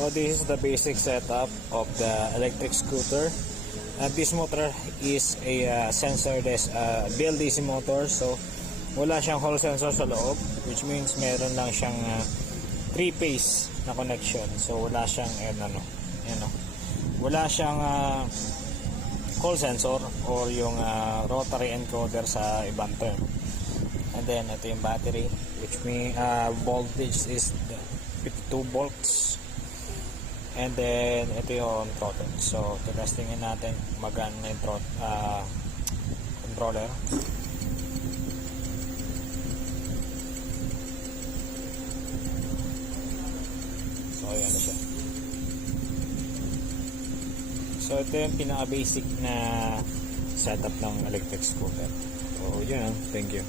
So this is the basic setup of the electric scooter. This motor is a sensorless BLDC motor. So wala siyang hall sensor sa loob, which means meron lang siyang 3-phase na connection. So wala siyang wala siyang hall sensor or yung rotary encoder sa ibang term. And then ito yung battery, which means voltage is 52 volts. And then ito yung throttle. So testingin natin magana yung controller. So ayan na siya. So ito yung pinaka basic na setup ng electric scooter. So yun, thank you.